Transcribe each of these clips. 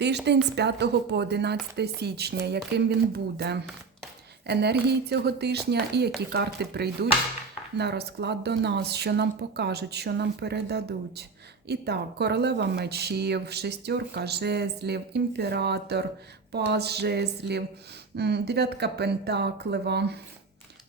Тиждень з 5 по 11 січня, яким він буде. Енергії цього тижня і які карти прийдуть на розклад до нас, що нам покажуть, що нам передадуть. І так, королева мечів, шестерка жезлів, імператор, пас жезлів, дев'ятка пентаклева.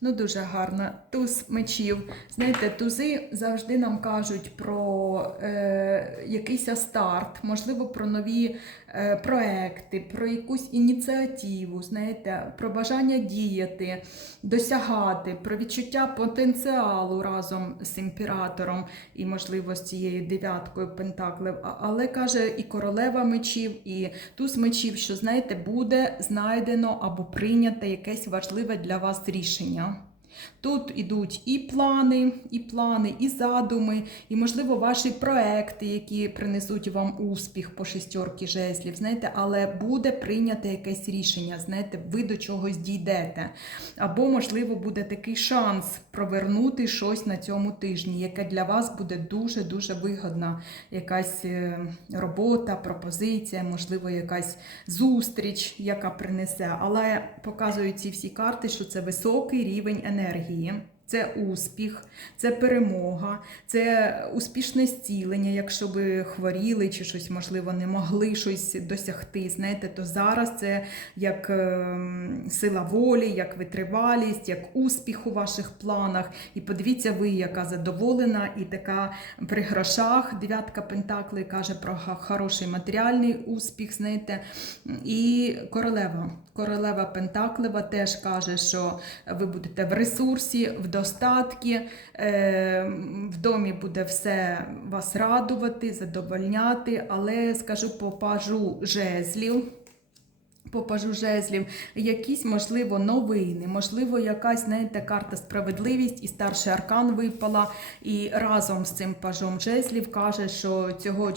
Ну, дуже гарно. Туз мечів. Знаєте, тузи завжди нам кажуть про е, якийсь старт, можливо, про нові е, проекти, про якусь ініціативу, знаєте, про бажання діяти, досягати, про відчуття потенціалу разом з імператором і, можливо, з цією дев'яткою пентаклів. Але каже і королева мечів, і туз мечів, що знаєте, буде знайдено або прийнято якесь важливе для вас рішення. Тут ідуть і плани, і плани, і задуми, і, можливо, ваші проекти, які принесуть вам успіх по шестерки жезлів, знаєте, але буде прийнято якесь рішення, знаєте, ви до чогось дійдете. Або, можливо, буде такий шанс провернути щось на цьому тижні, яке для вас буде дуже-дуже вигодна. Якась е, робота, пропозиція, можливо, якась зустріч, яка принесе. Але показують ці всі карти, що це високий рівень енергії енергії. Це успіх, це перемога, це успішне зцілення, якщо ви хворіли чи щось, можливо, не могли щось досягти. Знаєте, то зараз це як ем, сила волі, як витривалість, як успіх у ваших планах. І подивіться, ви, яка задоволена, і така при грошах. Дев'ятка Пентаклей каже про хороший матеріальний успіх. Знаєте, і королева. Королева Пентаклева теж каже, що ви будете в ресурсі, в достатки, е, в домі буде все вас радувати, задовольняти, але скажу по пажу жезлів. По пажу жезлів, якісь, можливо, новини, можливо, якась, знаєте, карта справедливість і старший аркан випала. І разом з цим пажом жезлів каже, що цього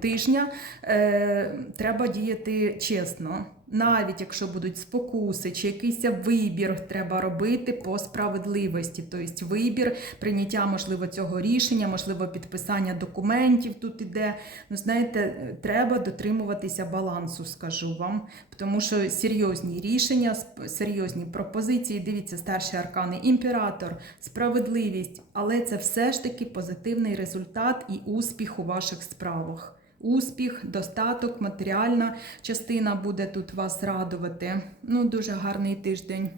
тижня е, треба діяти чесно. Навіть якщо будуть спокуси чи якийсь вибір треба робити по справедливості, тобто вибір, прийняття, можливо, цього рішення, можливо, підписання документів тут іде. Ну, знаєте, треба дотримуватися балансу, скажу вам, тому що серйозні рішення, серйозні пропозиції. Дивіться, старші аркани, імператор, справедливість, але це все ж таки позитивний результат і успіх у ваших справах. Успіх, достаток, матеріальна частина буде тут вас радувати. Ну, дуже гарний тиждень.